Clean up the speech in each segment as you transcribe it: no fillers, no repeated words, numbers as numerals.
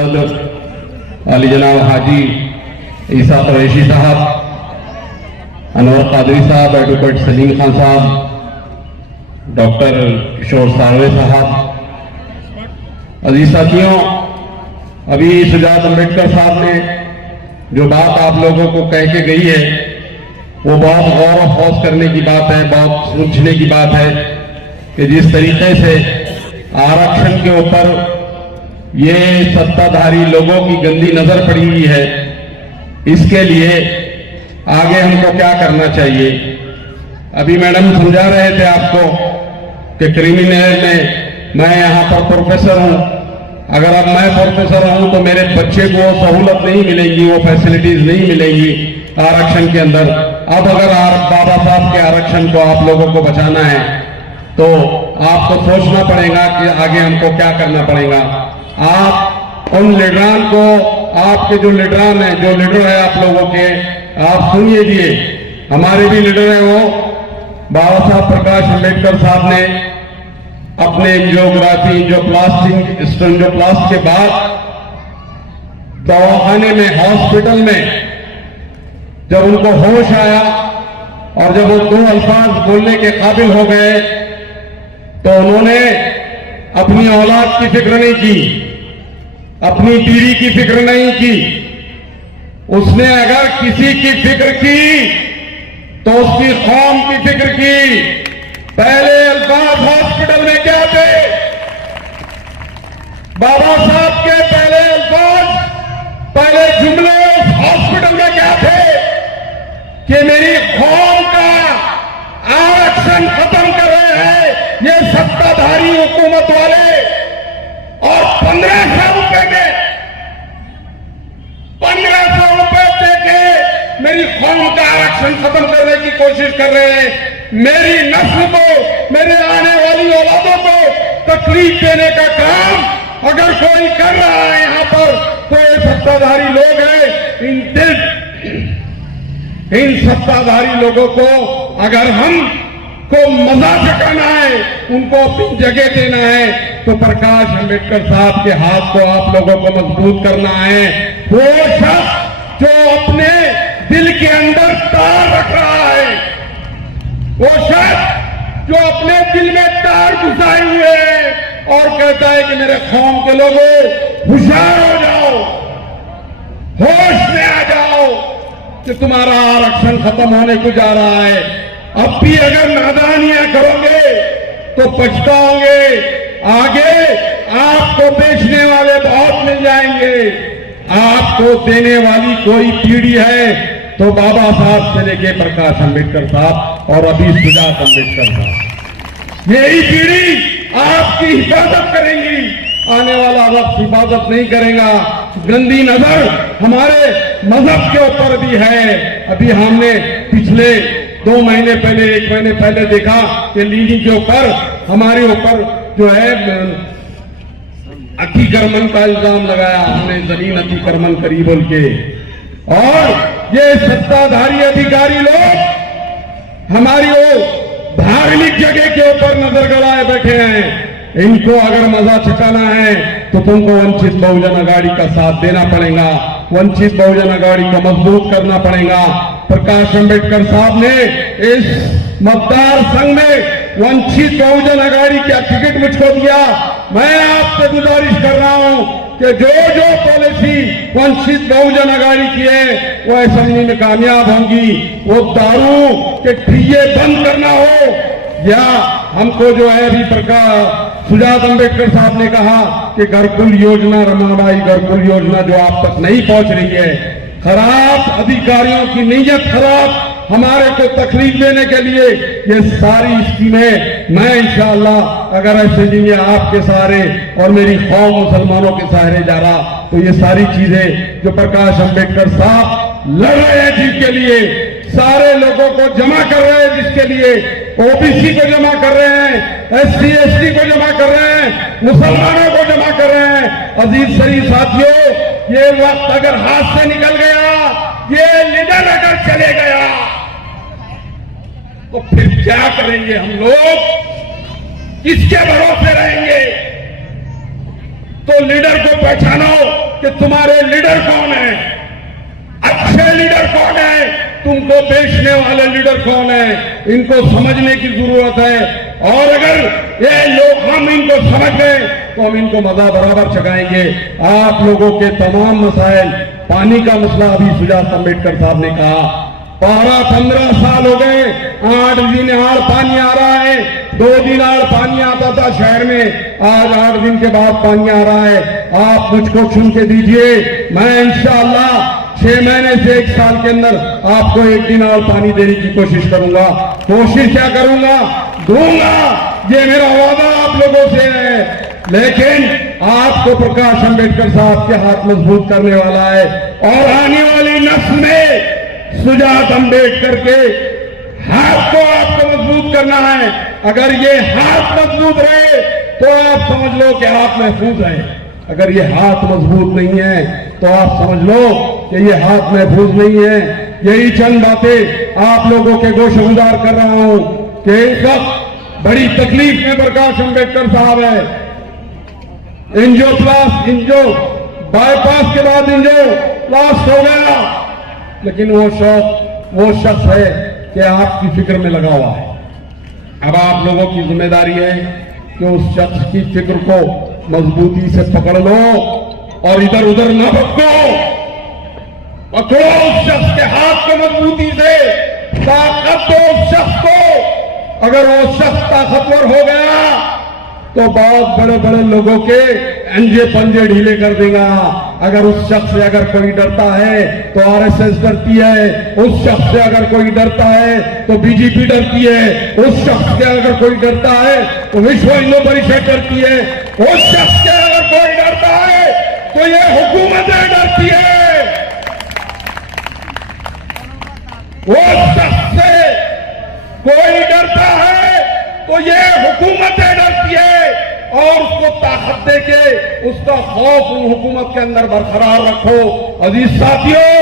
सदर अली जनाब हाजी ईसा कुरैशी साहब, अनवर कादरी साहब, एडवोकेट सलीम खान साहब, डॉक्टर किशोर सारवे साहब, अजीज साथियों, अभी सुजात अम्बेडकर साहब ने जो बात आप लोगों को कह के गई है वो बहुत गौर और फौज करने की बात है, बहुत सोचने की बात है कि जिस तरीके से आरक्षण के ऊपर ये सत्ताधारी लोगों की गंदी नजर पड़ी हुई है, इसके लिए आगे हमको क्या करना चाहिए। अभी मैडम समझा रहे थे आपको कि क्रिमिनल में मैं यहाँ पर प्रोफेसर हूं, अगर अब मैं प्रोफेसर हूं तो मेरे बच्चे को सहूलत नहीं मिलेंगी, वो फैसिलिटीज नहीं मिलेंगी आरक्षण के अंदर। अब अगर बाबा साहब के आरक्षण को आप लोगों को बचाना है तो आपको सोचना पड़ेगा कि आगे हमको क्या करना पड़ेगा। आप उन लीडरान को, आपके जो लीडरान है, जो लीडर है आप लोगों के, आप सुनिए दिए, हमारे भी लीडर है वो बाबा साहब प्रकाश अम्बेडकर साहब ने अपने एंजियोग्राफी एंजियोप्लास्ट के बाद दवाखाने में, हॉस्पिटल में जब उनको होश आया और जब वो दो अल्फाज बोलने के काबिल हो गए तो उन्होंने अपनी औलाद की फिक्र नहीं की, अपनी पीढ़ी की फिक्र नहीं की। उसने अगर किसी की फिक्र की तो उसकी कौम की फिक्र की। पहले अल्फाज हॉस्पिटल में क्या थे? बाबा साहब के पहले अल्फाज, पहले जुमले उस हॉस्पिटल में क्या थे कि मेरी कौम का आरक्षण खत्म कर रहे हैं ये सत्ताधारी हुकूमत वाले, और 1500 रुपए में 1500 रुपए दे के मेरी कौम का आरक्षण खत्म करने की कोशिश कर रहे हैं। मेरी नस्ल को, मेरे आने वाली औलादों को तकलीफ देने का काम अगर कोई कर रहा है यहां पर तो ये सत्ताधारी लोग हैं। इन सत्ताधारी लोगों को अगर हमको मजा चकाना है, उनको अपनी जगह देना है तो प्रकाश अम्बेडकर साहब के हाथ को आप लोगों को मजबूत करना है। वो शख्स जो अपने दिल के अंदर तार रख रहा है, वो शख्स जो अपने दिल में तार घुसाए हुए है और कहता है कि मेरे कौम के लोगों होशियार हो जाओ, होश में आ जाओ कि तुम्हारा आरक्षण खत्म होने को जा रहा है। अब भी अगर नादानियां करोगे तो पछताओगे। आगे आपको बेचने वाले बहुत मिल जाएंगे। आपको देने वाली कोई पीढ़ी है तो बाबा साहब से लेके प्रकाश अम्बेडकर साहब और अभी सुजात अम्बेडकर साहब, यही पीढ़ी आपकी हिफाजत करेंगी। आने वाला वक्त हिफाजत नहीं करेगा। गंदी नजर हमारे मजहब के ऊपर भी है। अभी हमने पिछले 2 महीने पहले, 1 महीने पहले देखा कि लीनी के ऊपर, हमारे ऊपर जो है अतिक्रमण का इल्जाम लगाया, हमने जमीन अतिक्रमण करी बोल के, और ये सत्ताधारी अधिकारी लोग हमारी वो धार्मिक जगह के ऊपर नजर गड़ाए बैठे हैं। इनको अगर मजा चकाना है तो तुमको वंचित बहुजन अघाड़ी का साथ देना पड़ेगा, वंचित बहुजन अघाड़ी को मजबूत करना पड़ेगा। प्रकाश अम्बेडकर साहब ने इस मतदार संघ में वंचित बहुजन अघाड़ी का टिकट मुझको दिया। मैं आपसे गुजारिश कर रहा हूं कि जो जो पॉलिसी वंचित बहुजन अघाड़ी की है वो असेंबली में कामयाब होंगी। वो दारू के ठिये बंद करना हो, या हमको जो है अभी प्रकाश सुजात अम्बेडकर साहब ने कहा कि घरकुल योजना, रमाबाई घरकुल योजना जो आप तक नहीं पहुंच रही है, खराब अधिकारियों की नीयत खराब, हमारे को तकलीफ देने के लिए ये सारी स्कीमें मैं इंशाअल्लाह अगर ऐसे में आपके सहारे और मेरी कौम मुसलमानों के सहारे जा रहा तो ये सारी चीजें जो प्रकाश अम्बेडकर साहब लड़ रहे हैं, जिसके लिए सारे लोगों को जमा कर रहे हैं, जिसके लिए ओबीसी को जमा कर रहे हैं, एससी एसटी को जमा कर रहे हैं, मुसलमानों को जमा कर रहे हैं। अजीज शरीफ साथियों, ये वक्त अगर हाथ से निकल गया, ये लीडर अगर चले गया तो फिर क्या करेंगे हम लोग? किसके भरोसे रहेंगे? तो लीडर को पहचानो, कि तुम्हारे लीडर कौन है, अच्छे लीडर कौन है, तुमको बेचने वाले लीडर कौन है, इनको समझने की जरूरत है। और अगर ये लोग हम इनको समझ गए तो हम इनको मजा बराबर चखाएंगे। आप लोगों के तमाम मसाइल, पानी का मसला अभी सुजात अम्बेडकर साहब ने कहा 12-15 साल हो गए, 8 दिन आड़ पानी आ रहा है, 2 दिन आड़ पानी आता था शहर में, आज 8 दिन के बाद पानी आ रहा है। आप मुझको चुन के दीजिए, मैं इंशाअल्लाह 6 महीने से 1 साल के अंदर आपको 1 दिन और पानी देने की कोशिश करूंगा। कोशिश क्या करूंगा, दूंगा, ये मेरा वादा आप लोगों से है। लेकिन आपको प्रकाश अंबेडकर साहब के हाथ मजबूत करने वाला है और आने वाली नस्ल में सुजात अंबेडकर के हाथ को आपको मजबूत करना है। अगर ये हाथ मजबूत रहे तो आप समझ लो कि आप महफूज हैं। अगर ये हाथ मजबूत नहीं है तो आप समझ लो कि ये हाथ महफूज नहीं है। यही चंद बातें आप लोगों के गोशगुजार कर रहा हूं कि इस वक्त बड़ी तकलीफ में प्रकाश अंबेडकर साहब है। इंजो बाईपास के बाद इंजो लास्ट हो गया, लेकिन वो शख्स है कि आपकी फिक्र में लगा हुआ है। अब आप लोगों की जिम्मेदारी है कि उस शख्स की फिक्र को मजबूती से पकड़ लो और इधर उधर न भटको। पकड़ो उस शख्स के हाथ को मजबूती से, ताकत दो उस शख्स को। अगर वो शख्स ताकतवर हो गया तो बहुत बड़े बड़े लोगों के अंजे पंजे ढीले कर देगा। अगर उस शख्स से अगर कोई डरता है तो आरएसएस डरती है, उस शख्स से अगर कोई डरता है तो बीजेपी डरती है, उस शख्स से अगर कोई डरता है तो विश्व हिंदू परिषद डरती है, उस शख्स से अगर कोई डरता है तो ये हुकूमतें डरती है। उस शख्स से कोई डरता है तो ये हुकूमतें डरती है और उसको ताकत देके उसका खौफ उन हुकूमत के अंदर बरकरार रखो। अजीज साथियों,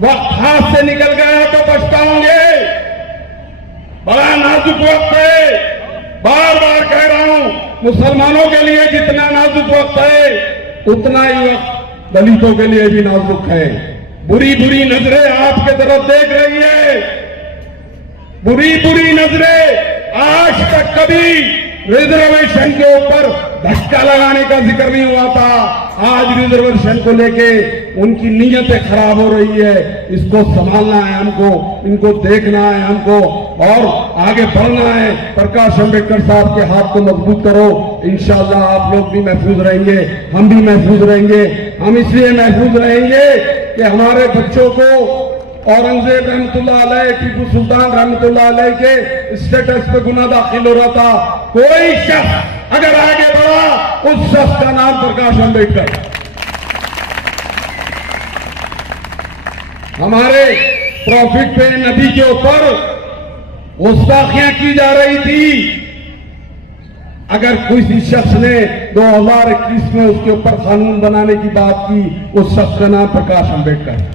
वक्त हाथ से निकल गया तो पछताओगे। बड़ा नाजुक वक्त है, बार बार कह रहा हूं, मुसलमानों के लिए जितना नाजुक वक्त है उतना ही वक्त दलितों के लिए भी नाजुक है। बुरी बुरी नजरें आपके तरफ देख रही है, बुरी बुरी नजरें। आज तक कभी रिजर्वेशन के ऊपर धक्का लगाने का जिक्र नहीं हुआ था, आज रिजर्वेशन को लेके उनकी नीयतें खराब हो रही है। इसको संभालना है हमको, इनको देखना है हमको और आगे बढ़ना है। प्रकाश अंबेडकर साहब के हाथ को मजबूत करो, इंशाअल्लाह आप लोग भी महफूज रहेंगे, हम भी महफूज रहेंगे। हम इसलिए महफूज रहेंगे कि हमारे बच्चों को औरंगजेब रहमतुल्लाह अलैह, टीपू सुल्तान रहमतुल्लाह अलैह के स्टेटस पे गुनाह दाखिल हो रहा था। कोई शख्स अगर आगे बढ़ा, उस शख्स का नाम प्रकाश अंबेडकर। हमारे प्रॉफिट पे नदी के ऊपर गुस्ताखियां की जा रही थी। अगर किसी शख्स ने 2021 में उसके ऊपर कानून बनाने की बात की, उस शख्स का नाम प्रकाश अंबेडकर।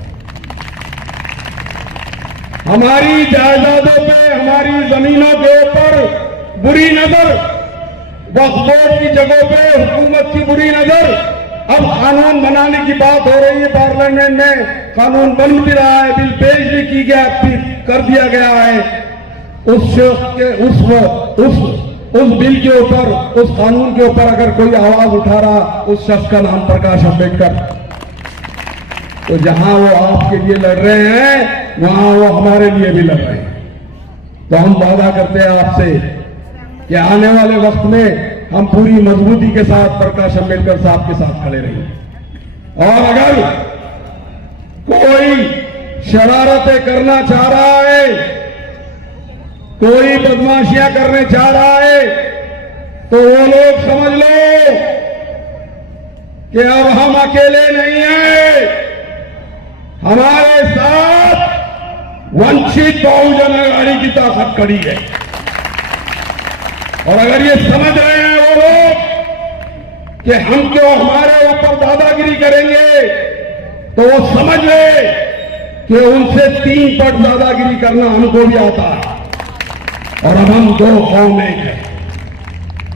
हमारी जायदादों पे, हमारी जमीनों के ऊपर बुरी नजर, वक्फ बोर्ड की जगहों पे हुकूमत की बुरी नजर। अब कानून बनाने की बात हो रही है पार्लियामेंट में, कानून बन भी रहा है, बिल पेश भी की गया, कर दिया गया है। उस शख्स के उस बिल के ऊपर, उस कानून के ऊपर अगर कोई आवाज उठा रहा, उस शख्स का नाम प्रकाश अंबेडकर। तो जहां वो आपके लिए लड़ रहे हैं वहां वो हमारे लिए भी लड़ रहे हैं। तो हम वादा करते हैं आपसे कि आने वाले वक्त में हम पूरी मजबूती के साथ प्रकाश अंबेडकर साहब के साथ खड़े रहेंगे। और अगर कोई शरारतें करना चाह रहा है, कोई बदमाशियां करने चाह रहा है, तो वो लोग समझ लो कि अब हम अकेले नहीं हैं। हमारे साथ वंचित बहुजन अघाड़ी की ताकत खड़ी है। और अगर ये समझ रहे हैं वो लोग कि हम क्यों हमारे ऊपर दादागिरी करेंगे, तो वो समझ ले कि उनसे 3 पट दादागिरी करना हमको भी आता है। और अब हम 2 कौम एक है,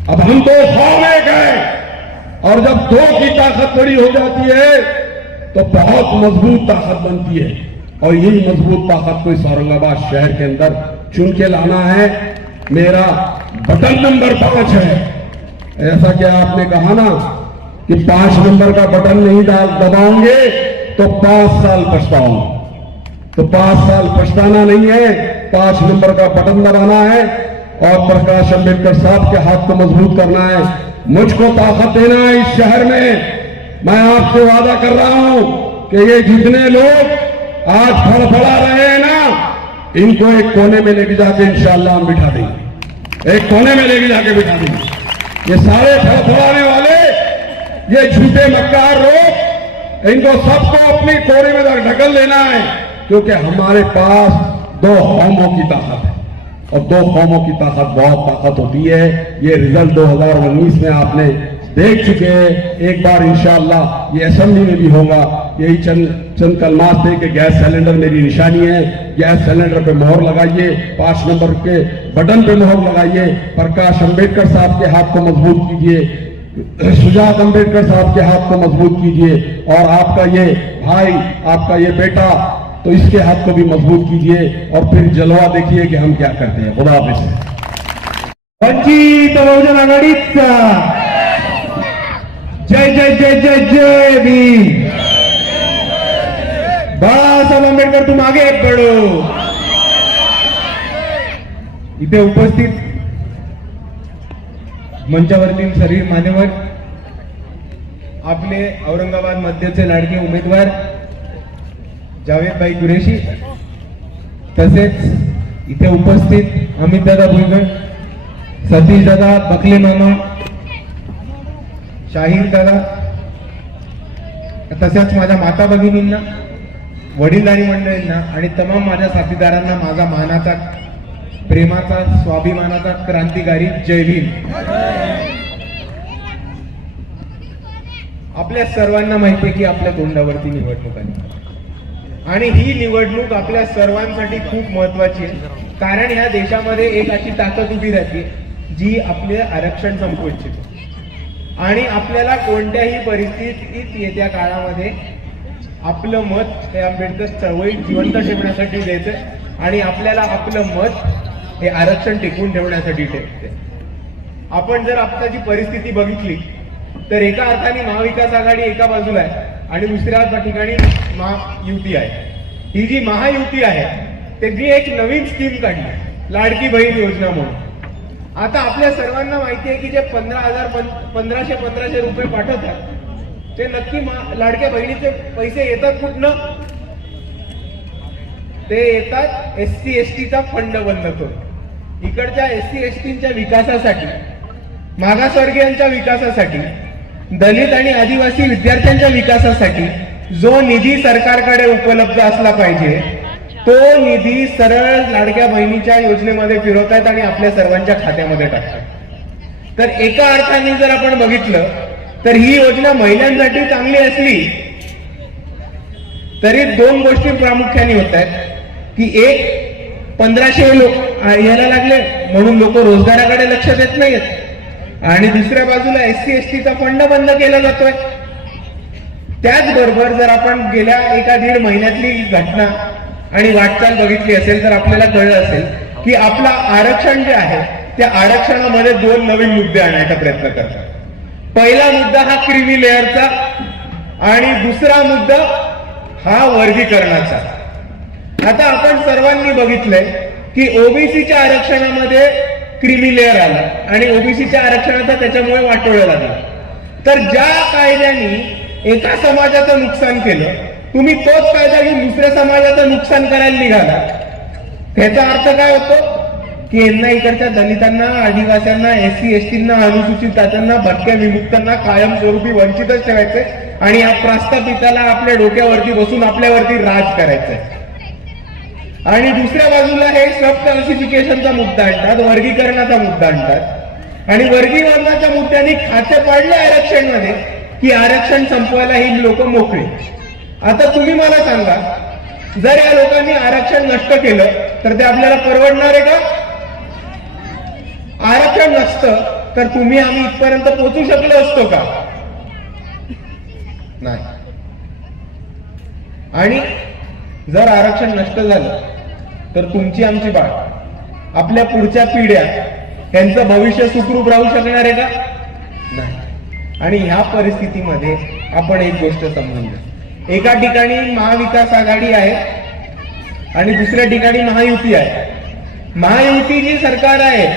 अब हम 2 कौम एक है। और जब दो की ताकत बड़ी हो जाती है तो बहुत मजबूत ताकत बनती है। और यही मजबूत ताकत को इस औरंगाबाद शहर के अंदर चुन के लाना है। मेरा बटन नंबर 5 है। ऐसा क्या आपने कहा ना कि 5 नंबर का बटन नहीं दबाओगे तो 5 साल पछताओगे। तो 5 साल पछताना नहीं है, 5 नंबर का बटन दबाना है और प्रकाश अंबेडकर साहब के हाथ को मजबूत करना है। मुझको ताकत देना है इस शहर में। मैं आपसे वादा कर रहा हूं कि ये जितने लोग आज फड़फड़ा रहे हैं ना, इनको एक कोने में लेके जाके इंशाअल्लाह हम बिठा देंगे। एक कोने में लेके जाके बिठा देंगे। ये सारे फड़फड़ाने वाले, ये झूठे मक्कार लोग, इनको सबको अपनी कोने में ढकल लेना है। क्योंकि हमारे पास 2 कौमों की ताकत है और 2 कौमों की ताकत बहुत ताकत होती है। ये रिजल्ट 2019 में आपने देख चुके हैं। एक बार इंशाअल्लाह ये असेंबली में भी होगा। यही चंद कलमात थे कि गैस सिलेंडर मेरी निशानी है। गैस सिलेंडर पे मोहर लगाइए, 5 नंबर के बटन पे मोहर लगाइए। प्रकाश अंबेडकर साहब के हाथ को मजबूत कीजिए, सुजात अंबेडकर साहब के हाथ को मजबूत कीजिए और आपका ये भाई, आपका ये बेटा, तो इसके हाथ को भी मजबूत कीजिए और फिर जलवा देखिए कि हम क्या करते हैं। खुदा हाफिज। वंचित बहुजन आघाडीचा जय जय जय जय जय भीम। बाळासाहेब आंबेडकर तुम आगे बढ़ो। इथे उपस्थित मंचावरील शरीर मान्यवर, आपले औरंगाबाद मध्यचे लाडके उमेदवार जावेदभाई कुरेशी, तसेच इथे उपस्थित अमितदादा भुईगळ, सतीशदादा बकले मामा, शाहीर दादा, तसेच माझ्या माता भगिनींना, वडीलधारी मंडळींना आणि तमाम माझ्या साथीदारांना माझा मानाचा, प्रेमाचा, स्वाभिमानाचा क्रांतिकारी जय भीम। आपल्या सर्वांना माहिती आहे की आपल्या तोंडावरती निवडणूक आली आणि ही निवडणूक आपल्या सर्वांसाठी खूप महत्वाची आहे। कारण ह्या देशामध्ये एक अशी ताकद उभी राहते जी आपले आरक्षण संपवू इच्छिते आणि आपल्याला कोणत्याही परिस्थितीत येत्या काळामध्ये आपलं मत हे आंबेडकर चळवळीत जिवंत ठेवण्यासाठी द्यायचं आणि आपल्याला आपलं मत हे आरक्षण टिकवून ठेवण्यासाठी ठेवते। आपण जर आताची परिस्थिती बघितली तर एका अर्थाने महाविकास आघाडी एका बाजूला आहे आणि दुसऱ्या ठिकाणी महायुती आहे। ही जी महायुती आहे त्यांनी एक नवीन स्कीम काढली, लाडकी बहीण योजना म्हणून। आता आपल्या सर्वांना माहिती आहे की जे 1500 रुपये पाठवतात ते नक्की लाडक्या बहिणीचे पैसे येतात कुठनं? ते येतात SC STचा फंड बंद करून। इकडच्या SC STच्या विकासासाठी, मागासवर्गीयांच्या विकासासाठी, दलित आणि आदिवासी विद्यार्थ्यांच्या विकासासाठी जो निधी सरकारकडे उपलब्ध असला पाहिजे तो निधी सरळ लाडक्या बहिणीच्या योजनेमध्ये फिरवतात आणि आपल्या सर्वांच्या खात्यामध्ये टाकतात। तर एका अर्थाने जर आपण बघितलं तर ही योजना महिलांसाठी चांगली असली तरी 2 गोष्टी प्रामुख्याने होत आहेत की एक 1500 लोक यायला लागले म्हणून लोक रोजगाराकडे लक्ष देत नाहीत आणि दुसऱ्या बाजूला SC STचा फंड बंद केला जातोय। त्याचबरोबर जर आपण गेल्या 1-1.5 महिन्यातली घटना आणि वाटचाल बघितली असेल तर आपल्याला कळलं असेल की आपला आरक्षण जे आहे त्या आरक्षणामध्ये 2 नवीन मुद्दे आणायचा प्रयत्न करतात। पहिला मुद्दा हा क्रीमी लेअरचा आणि दुसरा मुद्दा हा वर्गीकरणाचा। आता आपण सर्वांनी बघितलंय की ओबीसीच्या आरक्षणामध्ये क्रीमी लेअर आला आणि ओबीसीच्या आरक्षणाचा त्याच्यामुळे वाटोळं लागला। तर ज्या कायद्याने एका समाजाचं नुकसान केलं, तुम्ही तोच कायदा घेऊन दुसऱ्या समाजाचं नुकसान करायला निघाला। त्याचा अर्थ काय होतो की यांना इकडच्या दलितांना, आदिवासींना, SC STंना, अनुसूचित जातींना, भटक्या विमुक्तांना कायमस्वरूपी वंचितच ठेवायचे आणि या प्रस्थापिताला आपल्या डोक्यावरती बसून आपल्यावरती राज करायचंय। आणि दुसऱ्या बाजूला हे सब क्लासिफिकेशनचा मुद्दा आणतात, वर्गीकरणाचा मुद्दा आणतात आणि वर्गीकरणाच्या मुद्द्याने खाते पाडले आरक्षणमध्ये की आरक्षण संपवायला ही लोक मोकळे। आता तुम्ही मला सांगा, जर या लोकांनी आरक्षण नष्ट केलं तर ते आपल्याला परवडणार आहे का? आरक्षण नसतं तर तुम्ही आम्ही इथपर्यंत पोहोचू शकलो असतो का? नाही. आणि जर आरक्षण नष्ट झालं तर तुमची आमची बाळ, आपल्या पुढच्या पिढ्या यांचं भविष्य सुखरूप राहू शकणार आहे का? नाही. आणि ह्या परिस्थितीमध्ये आपण एक गोष्ट समजून घ्या, एका ठिकाणी महाविकास आघाडी आहे आणि दुसऱ्या ठिकाणी महायुती आहे. महायुती जी सरकार आहे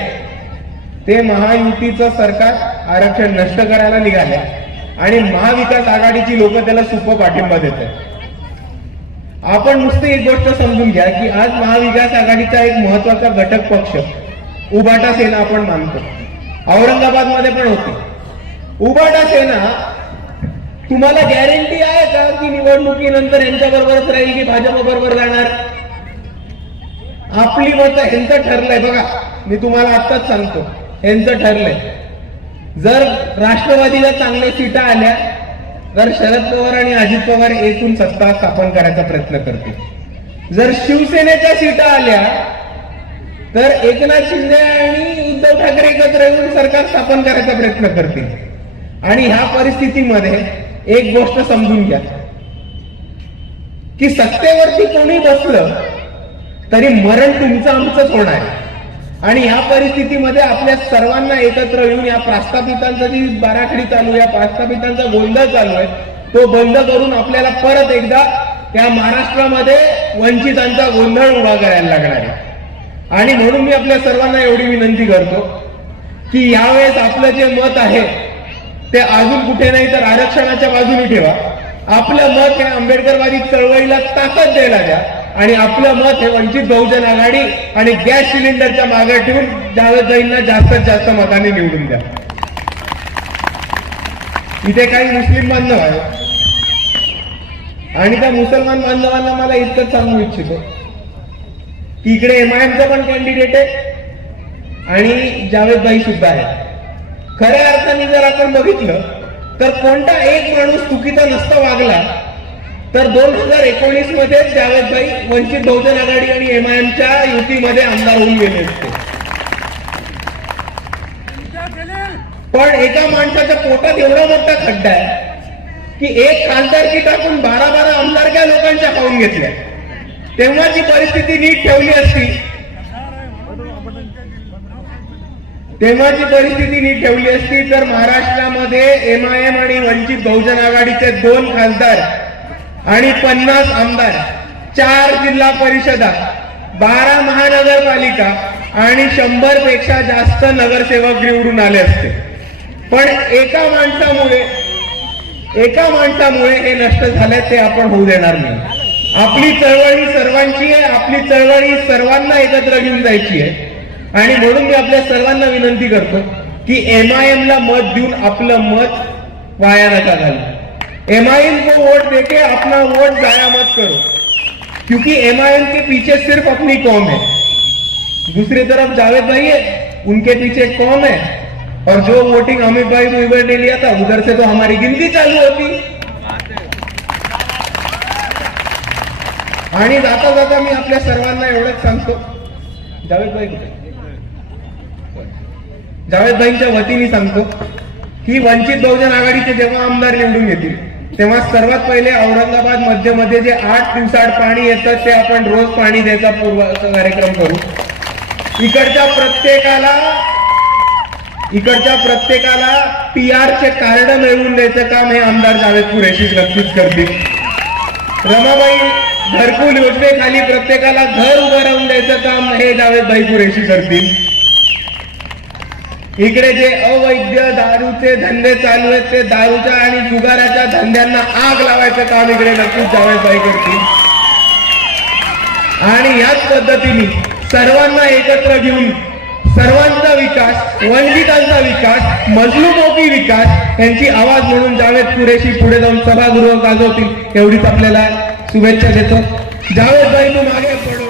ते महायुतीचं सरकार आरक्षण नष्ट करायला निघाले आणि महाविकास आघाडीची लोक त्याला सुप पाठिंबा देत आहेत. आपण नुसती एक गोष्ट समजून घ्या की आज महाविकास आघाडीचा एक महत्वाचा घटक पक्ष उभाटा सेना आपण मानतो, औरंगाबाद मध्ये पण होती. उभाटा सेना, तुम्हाला गॅरंटी आहे का की निवडणुकीनंतर यांच्या बरोबरच राहील की भाजप बरोबर जाणार? आपली मतं यांचं ठरलंय. बघा, मी तुम्हाला आत्ताच सांगतो, यांचं ठरलंय. जर राष्ट्रवादीला चांगल्या सीटा आल्या तर शरद पवार आणि अजित पवार एकूण सत्ता स्थापन करायचा प्रयत्न करतील. जर शिवसेनेच्या सीटा आल्या तर एकनाथ शिंदे आणि उद्धव ठाकरे एकत्र येऊन सरकार स्थापन करायचा प्रयत्न करतील. आणि ह्या परिस्थितीमध्ये एक गोष्ट समजून घ्या की सत्तेवरती कोणी बसलं तरी मरण तुमचं आमचंच होणार आहे. आणि ह्या परिस्थितीमध्ये आपल्या सर्वांना एकत्र येऊन या प्रस्थापितांचा जी बाराखडी चालू आहे, या प्रस्थापितांचा गोंधळ चालू आहे, तो बंद करून आपल्याला परत एकदा त्या महाराष्ट्रामध्ये वंचितांचा गोंधळ उभा करायला लागणार आहे. आणि म्हणून मी आपल्या सर्वांना एवढी विनंती करतो की यावेळेस आपलं जे मत आहे ते अजून कुठे नाही तर आरक्षणाच्या बाजूने ठेवा. आपलं मत हे आंबेडकरवादी चळवळीला ताकद द्यायला द्या आणि आपलं मत हे वंचित बहुजन आघाडी आणि गॅस सिलेंडरच्या मागे ठेवून जावेदभाईंना जास्तीत जास्त मताने निवडून द्या. इथे काही मुस्लिम बांधव आहेत आणि त्या मुसलमान बांधवांना मला इतकंच सांगू इच्छितो की इकडे एमआयएमचा पण कॅन्डिडेट आहे आणि जावेदभाई सुद्धा आहे. खऱ्या अर्थाने जर आपण बघितलं तर कोणता एक माणूस चुकीचा नसता वागला तर 2019 मध्ये जावेदभाई वंचित बहुजन आघाडी आणि एमआयएमच्या युतीमध्ये आमदार होऊन गेले असते. पण एका माणसाच्या पोटात एवढा मोठा खड्डा आहे की एक खासदारकी टाकून 12 आमदारक्या लोकांच्या खाऊन घेतल्या. तेव्हा जी परिस्थिती नीट ठेवली असती, तर महाराष्ट्रामध्ये एमआयएम आणि वंचित बहुजन आघाडीचे 2 खासदार आणि 50 आमदार, 4 जिल्हा परिषदा, 12 महानगरपालिका आणि 100 पेक्षा जास्त नगरसेवक निवडून आले असते. पण एका माणसामुळे हे नष्ट झाले, ते आपण होऊ देणार नाही. आपली चळवळी सर्वांची आहे, आपली चळवळी सर्वांना एकत्र घेऊन जायची आहे. आणि म्हणून मी आपल्या सर्वांना विनंती करतो की एमआयएमला मत देऊन आपलं मत वाया नका घालू. एमआईएम को वोट देके अपना वोट जाया मत करो, क्योंकि एमआईएम के पीछे सिर्फ अपनी कौम है. दूसरी तरफ जावेद भाई है, उनके पीछे कौम है. और जो वोटिंग अमित भाई मुइबर ने लिया था उधर से तो हमारी गिनती चालू होती. आणि जाता जाता मी आपल्या सर्वांना एवढंच सांगतो, जावेद भाईंच्या वतीने सांगतो की वंचित बहुजन आघाडीचे जेव्हा आमदार निवडून येतील तेव्हा सर्वात पहिले औरंगाबाद मध्यमध्ये जे 8 दिवसाआड पाणी येतं ते आपण रोज पाणी द्यायचा पूर्व कार्यक्रम करू. इकडच्या प्रत्येकाला PR चे कार्ड मिळवून द्यायचं काम हे आमदार जावेद कुरेशी नक्कीच करतील. रमाबाई घरकुल योजनेखाली प्रत्येकाला घर उभं राहून द्यायचं काम हे जावेदभाई कुरेशी करतील. इकडे जे अवैध दारूचे धंदे चालू आहेत ते दारूच्या आणि जुगाराच्या धंद्यांना आग लावायचं काम इकडे नक्कीच जावेदभाई करतील. आणि याच पद्धतीने सर्वांना एकत्र घेऊन सर्वांचा विकास, वंचितांचा विकास, मजलुमोकी विकास यांची आवाज म्हणून जावेद कुरेशी पुढे जाऊन सभागृह गाजवतील एवढीच आपल्याला शुभेच्छा देतो. जावेदभाई तू मागे पडो.